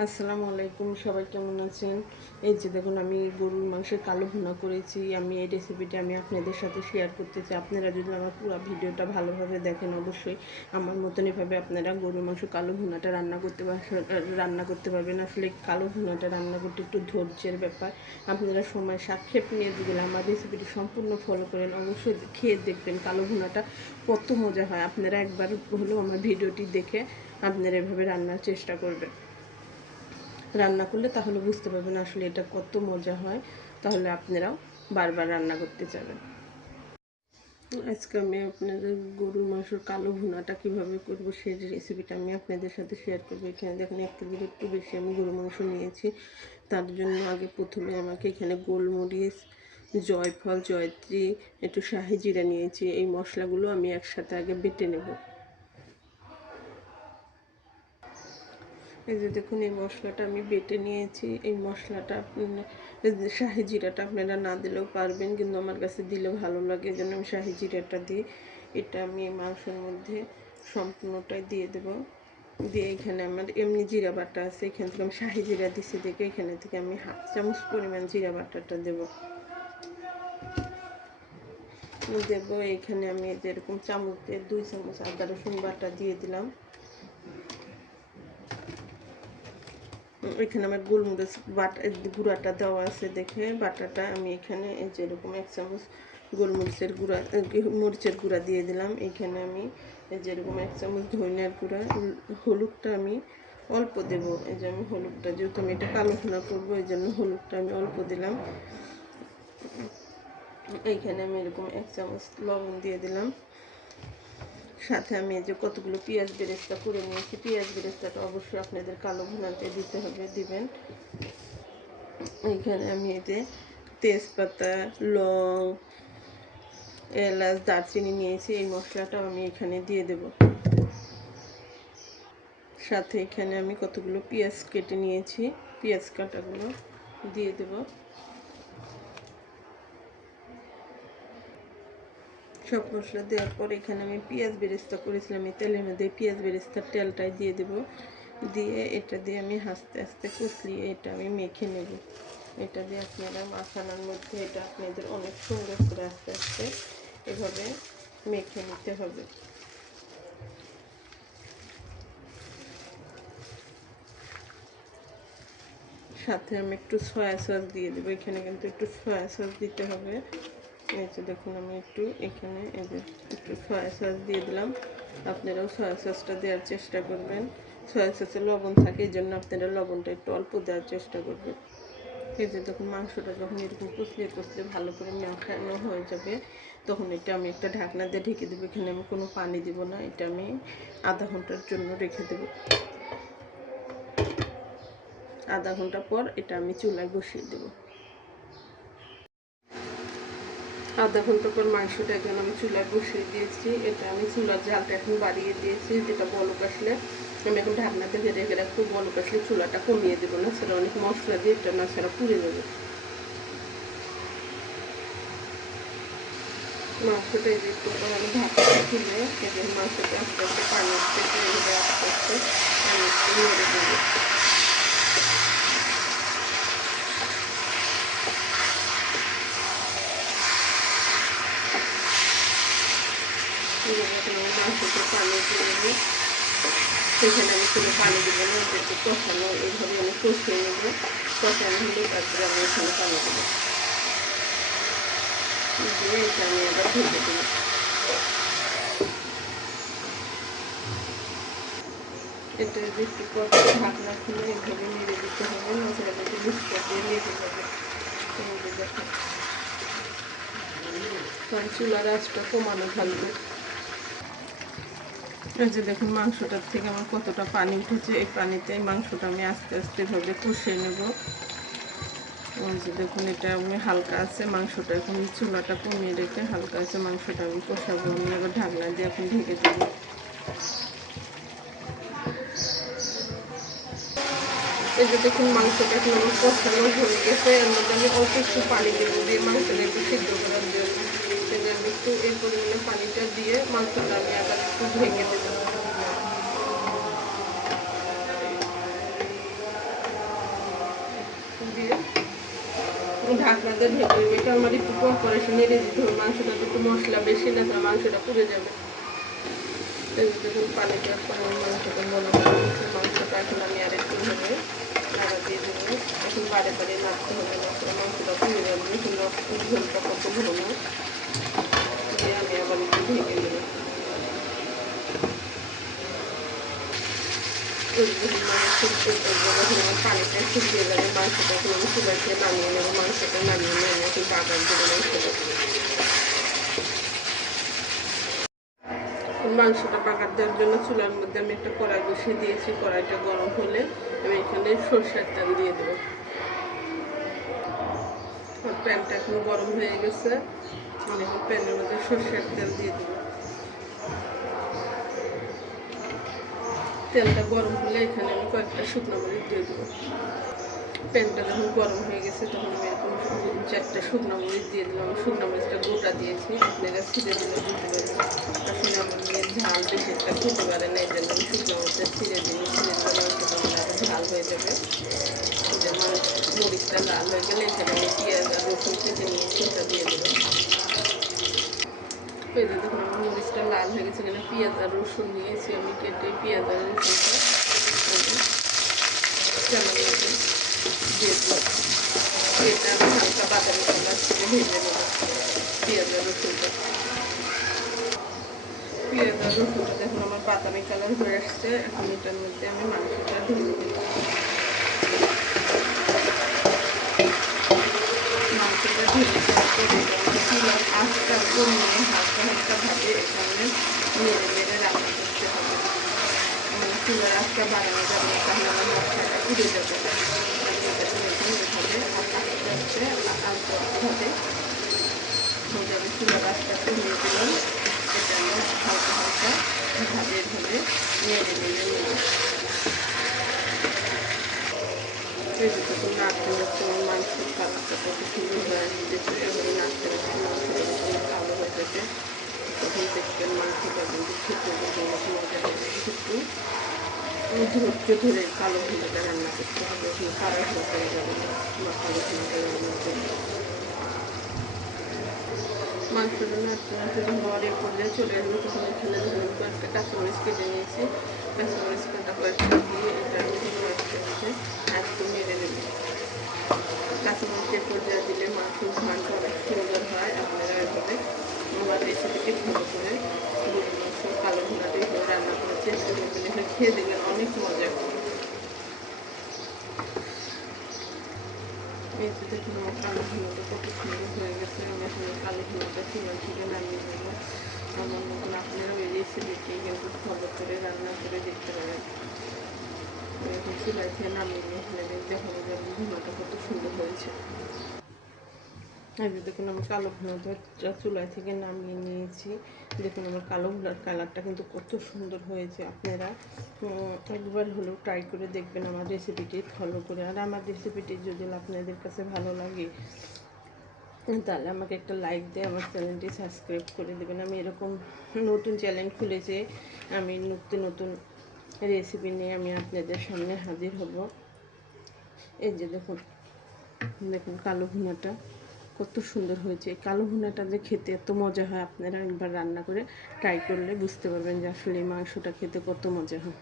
আসসালামু আলাইকুম, সবাই কেমন আছেন? এই যে দেখুন, আমি গরুর মাংসের কালো ভুনা করেছি। আমি এই রেসিপিটা আমি আপনাদের সাথে শেয়ার করতে চাই। আপনারা যদি আমার পুরো ভিডিওটা ভালোভাবে দেখেন, অবশ্যই আমার মতন এভাবে আপনারা গরুর মাংস কালো ভুনাটা রান্না করতে রান্না করতে পারবেন। আসলে কালো ভুনাটা রান্না করতে একটু ধৈর্যের ব্যাপার। আপনারা সময় সাক্ষেপ নিয়ে যদি আমার রেসিপিটি সম্পূর্ণ ফলো করেন, অবশ্যই খেয়ে দেখবেন কালো ভুনাটা কত মজা হয়। আপনারা একবার হলেও আমার ভিডিওটি দেখে আপনারা এভাবে রান্নার চেষ্টা করবেন। রান্না করলে তাহলে বুঝতে পারবেন আসলে এটা কত মজা হয়। তাহলে আপনারাও বারবার রান্না করতে যাবেন। আজকে আমি আপনাদের গরুর মাংসর কালো ভুনাটা কীভাবে করব সেই রেসিপিটা আমি আপনাদের সাথে শেয়ার করব। এখানে দেখুন, এক কেজির একটু বেশি আমি গরু মাংস নিয়েছি। তার জন্য আগে প্রথমে আমাকে এখানে গোলমরিচ, জয়ফল, জয়ত্রী, একটু শাহি জিরা নিয়েছি। এই মশলাগুলো আমি একসাথে আগে বেটে নেব। এই যে দেখুন, এই মশলাটা আমি বেটে নিয়েছি। এই মশলাটা শাহি জিরাটা আপনারা না দিলেও পারবেন, কিন্তু আমার কাছে দিলে ভালো লাগে। এই জন্য আমি শাহি জিরাটা দিই। এটা আমি মাংসের মধ্যে সম্পূর্ণটাই দিয়ে দেব। দিয়ে এখানে আমার এমনি জিরা বাটা আছে, এখান থেকে আমি শাহি জিরা দিছি দেখে এখানে থেকে আমি হাফ চামচ পরিমাণ জিরা বাটাটা দেব। দেব, এখানে আমি যেরকম চামচ দিয়ে দুই চামচ আদা রসুন বাটা দিয়ে দিলাম। এখানে আমার গোলমরিচ বাটা গুঁড়াটা দেওয়া আছে দেখে। বাটাটা আমি এখানে এই যেরকম এক চামচ গোলমরিচের গুঁড়া মরিচের গুঁড়া দিয়ে দিলাম। এখানে আমি যেরকম এক চামচ ধনিয়ার গুঁড়া। হলুদটা আমি অল্প দেব। এই যে আমি হলুদটা, যেহেতু আমি এটা কালো খোনা করব, এই জন্য হলুদটা আমি অল্প দিলাম। এইখানে আমি এরকম এক চামচ লবণ দিয়ে দিলাম। সাথে আমি এই যে কতগুলো পেঁয়াজ বেরেস্তা করে নিয়েছি। পেঁয়াজ বেরেস্তাটা অবশ্যই আপনাদের কালো ভুনাতে দিতে হবে, দিবেন। এইখানে আমি এতে তেজপাতা, লং, এলাচ, দারচিনি নিয়েছি, এই মশলাটাও আমি এখানে দিয়ে দেব। সাথে এখানে আমি কতগুলো পেঁয়াজ কেটে নিয়েছি, পেঁয়াজ কাটাগুলো দিয়ে দেবো। সব মশলা দেওয়ার পর এখানে আমি পেঁয়াজ বেরেস্তা করেছিলাম। এই তেলের মধ্যে পেঁয়াজ বেরেস্তার তেলটাই দিয়ে দেব। দিয়ে এটা দিয়ে আমি আস্তে আস্তে কুচলিয়ে এটা আমি মেখে নেব। এটা দিয়ে আপনারা মাখানোর মধ্যে এটা আপনাদের অনেক সুন্দর করে আস্তে আস্তে এভাবে মেখে নিতে হবে। সাথে আমি একটু সয়া সস দিয়ে দেবো। এখানে কিন্তু একটু সয়া সস দিতে হবে। এই যে দেখুন, আমি একটু এখানে এই যে একটু সয়া সস দিয়ে দিলাম। আপনারাও সয়া সসটা দেওয়ার চেষ্টা করবেন। সয়া সসে লবণ থাকে, এই জন্য আপনারা লবণটা একটু অল্প দেওয়ার চেষ্টা করবেন। এই যে দেখুন, মাংসটা যখন এরকম কুচলিয়ে কুচলিয়ে ভালো করে মাখানো হয়ে যাবে, তখন এটা আমি একটা ঢাকনা দিয়ে ঢেকে দেবো। এখানে আমি কোনো পানি দিব না, এটা আমি আধা ঘণ্টার জন্য রেখে দেবো। আধা ঘণ্টা পর এটা আমি চুলায় বসিয়ে দেবো। আধা ঘণ্টা পর মাংসটা এখন আমি চুলায় বসিয়ে দিয়েছি। এটা আমি চুলার জালটা এখন বাড়িয়ে দিয়েছি, যেটা বলক আসলে। আমি এখন ঢাকনাতে রেখে রাখব বলক আসলে চুলাটা কমিয়ে দেবো না, সেটা অনেক মশলা দিয়ে এটা না সেটা পুড়ে যাবে মাংসটা এই একটু আমি ঢাকনা এবং মাংসটা আস্তে আস্তে পানি আস্তে আস্তে একটু নেড়ে দেবো। মাংসতে পানি দিয়ে সেখানে আমি কোনো পানি দেবো না একটু কষানো এইভাবে আমি কষিয়ে নেব কষানো হলে তারপরে আমি এখানে পানি দেবো দিয়ে এটা আমি আবার ঢেকে দেবো এটা একটু কত ঢাকনা খুলে এইভাবে নেড়ে দিতে হবে মশলাটাকে মিক্সচার দিয়ে নেড়ে যাবে দেখো চুলার আঁচটা কমানো থাকবে এই যে দেখুন, মাংসটার থেকে আমার কতটা পানি উঠেছে। এই পানিতে মাংসটা আমি আস্তে আস্তে ভাবে কষিয়ে নেব। ওই যে দেখুন, এটা আমি হালকা আছে মাংসটা। এখন চুলাটা কমিয়ে রেখে হালকা আছে মাংসটা আমি কষাবো। আমি আবার ঢাকনা দিয়ে এখন ঢেকে দেব। এই যে দেখুন, মাংসটা এখন আমার কষানো হয়ে গেছে। এর মধ্যে আমি অল্প একটু পানি দেবো দিয়ে মাংসটা একটু সিদ্ধ করার জন্য একটু এই পরিমাণে পানিটা দিয়ে মাংসটা আমি আবার একটু ঢেকে দেবো। দিয়ে ঢাকনাতে ঢেকে এটা আমার একটু ধরুন মশলা বেশি না, তাহলে মাংসটা পুড়ে যাবে। পানিটা মাংসটা মাংসটা এখন আমি আর একটু ধরে দিয়ে দেবো। এখন বারে বারে নাড়তে হবে মাংসটা পুড়ে যাবে। এখন রসটা ঝোলটা পানিটা শুকিয়ে যাবে মাংসটা একটু আমি চুলা খেয়ে নামিয়ে নেব মাংসটা নামিয়ে নিয়ে আমি বাগান দেবো মাংসটা মাংসটা পাকার দেওয়ার জন্য চুলার মধ্যে আমি একটা কড়াই বসিয়ে দিয়েছি। কড়াইটা গরম হলে আমি এখানে সর্ষের তেল দিয়ে দেবো। আর প্যানটা এখন গরম হয়ে গেছে। আমি এখন প্যানের মধ্যে সর্ষের তেল দিয়ে দেবো। তেলটা গরম হলে এখানে আমি কয়েকটা শুকনো মরিচ দিয়ে দেবো। প্যানটা যখন গরম হয়ে গেছে, তখন আমি এরকম চারটা শুকনো মরিচ দিয়ে দিলাম। শুকনো মরিচটা গোটা দিয়েছি, আপনারা ছিঁড়ে দিলে বুঝতে পারবেন। আসলে আমার মেয়ের ঝাল বেশি একটা খেতে পারে না, এই জন্য আমি শুকনো মরিচটা ছিঁড়ে দিই ছিঁড়ে দিলে মাংসটা আমার আরও ঝাল হয়ে যাবে। যেমন মরিচটা লাল হয়ে গেলে এখানে আমি পেঁয়াজ আর রসুন কেটে নিয়েছি ওটা দিয়ে দেবো। এই যে দেখুন, আমার মরিচটা লাল হয়ে গেছে, এখানে পেঁয়াজ আর রসুন নিয়েছি আমি কেটে পেঁয়াজ আর দিয়ে দেবো আমি কালার থেকে ভেজে নেব পেঁয়াজ আর দেখুন আমার বাদামি কালার হয়ে আসছে এখন মধ্যে আমি মাংসটা ঢেলে দেবো মাংসটা ঢেলে দেওয়ার পরে চুলার আঁচটা কমিয়ে হালকা হালকা ভাবে এখানে নেড়ে নেড়ে রান্না করতে হবে চুলার আঁচটা বাড়ানো যাবে না তাহলে আমার মশলাটা উড়ে যাবে আস্তে আলতো আলতোভাবে হয়ে যাবে চুলার আঁচটা কমিয়ে দিলাম এটা আমরা হালকা হালকা ভাবে এভাবে নেড়ে নেড়ে নেব এই নাড়তে নাড়তে আমার মাংসের কালারটা কত সুন্দর যখন হবে একটু ধৈর্য ধরে কালো ভুনাটা রান্না করতে হবে করে যাবে না। কালো ভুনাটা রান্নার জন্য মাংসটা নাড়তে যখন পর্যায়ে চলে আসবে তখন ধরুন কয়েকটা কাঁচামরিচ কেটে নিয়েছি কাঁচামরিচ কাটা কয়েকটা মেরে নেব কাঁচামরিচের পর্যায়ে দিলে মাংসের ঘানটা অনেক হয় আপনারা এভাবে আমার রেসিপিটি ভালো করে গরুর মাংস কালো ভুনাটা এভাবে রান্না করার চেষ্টা করবেন এখানে খেয়ে দেখবেন অনেক মজা এই যে দেখুন আমার কালো ভুনাটা কত সুন্দর হয়ে গেছে আমি আসলে কালো ভুনাটা চুলা থেকে নামিয়ে দেবো আমার মতন আপনারা ওই রেসিপিটি কিন্তু ফলো করে রান্না করে দেখতে পারেন চুলাই থেকে নামিয়ে নিয়ে দেখাবো যে ভুনাটা কত সুন্দর হয়েছে। যে দেখুন আমি কালো ভুনাটা চুলাই থেকে নামিয়ে নিয়েছি। দেখুন আমার কালো ভুনার কালারটা কিন্তু কত সুন্দর হয়েছে আপনারা। একবার হলেও ট্রাই করে দেখবেন আমার রেসিপিটি ফলো করে। আর আমার রেসিপিটি যদি আপনাদের কাছে ভালো লাগে, তাহলে আমাকে একটা লাইক দিয়ে আমার চ্যানেলটি সাবস্ক্রাইব করে দেবেন। আমি এরকম নতুন চ্যানেল খুলেছি, আমি নতুন নতুন রেসিপি নিয়ে আমি আপনাদের সামনে হাজির হব। এই যে দেখুন দেখুন কালো ভুনাটা, কত সুন্দর হয়েছে। কালো ভুনাটা যে খেতে এত মজা হয়, আপনারা একবার রান্না করে ট্রাই করলে বুঝতে পারবেন যে আসলে এই মাংসটা খেতে কত মজা হয়।